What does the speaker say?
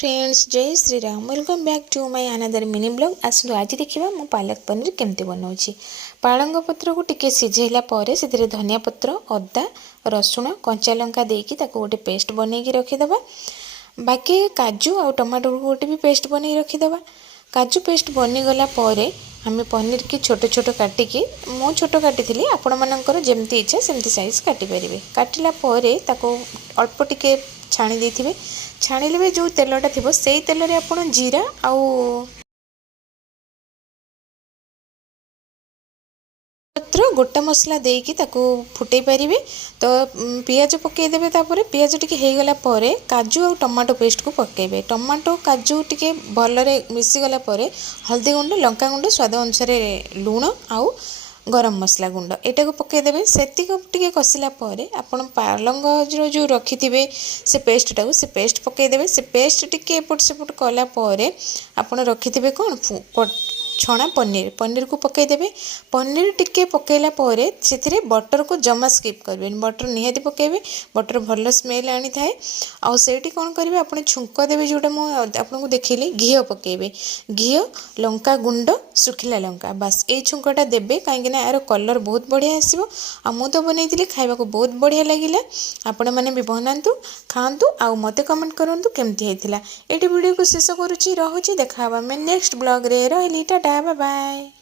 Friends जय Shri Ram welcome back to my another mini blog आसु आज देखिबा मु पालक पनीर केमती बनाउची। पालंग पत्र को टिके सिझेला परे सेतिरे धनिया पत्र अदा रसुण कंचा लंका देकी ताको गोटे पेस्ट बनैकी रखिदबा। बाकी काजू आ टमाटो को गोटे भी पेस्ट बनैकी रखिदबा। काजू पेस्ट बनी गला परे हमें पनीर की छोट छोट काटिकी मो छोट काटी आपण मानकर जेमती इच्छा सेमती साइज काटी परिबे। काटिला परे ताको अल्प टिके छाणी देथिबे। छाणिले जो तेलटा थी से तेल रे आपण जीरा आउ पत्र गोटा मसला देकी ताको फुटई पारिबे। तो पियाज पकईदेवे तापर पियाज टिके हो गला परे काजू और टमाटो पेस्ट को पकेबे। टमाटो काजू टिके भलरे मिसी गला परे हल्दी गुंड लंका गुंड स्वाद अनुसार लूण आउ गरम मसला गुंड एटा को पकईदेवे। सेति को टिके कसिला परे आपण पालंग जो रखिथिबे से पेस्टटा को से पेस्ट पकईदेवे। से पेस्ट टिके एपट सेपट कला परे आपण रखिथिबे कोन छणा पनीर पनीर को पकईदेवे। पनीर टिके पकईला परे सेथिरे बटर को जमा स्किप करबे। बटर निहाती पकईबे बटर भल स्मेल आनी थाए। आउ सेठी कोन करिवे आपण छुंक देबे जोटा मु आपन को देखिले घी पकईबे। घी लंका गुंड सुखिला लंका बस ए छुंकटा देबे काहे कि ना यार कलर बहुत बढ़िया आसीबो। आ मु तो बनैतिली खाइबा को बहुत बढ़िया लागिला। आपण माने भी बनांतु खांतु आ मते कमेंट करंतु केमती हेतिला। एटी वीडियो को शेष करूची रहूची। देखाबा मैं नेक्स्ट ब्लॉग रे रहली। Tata bye bye.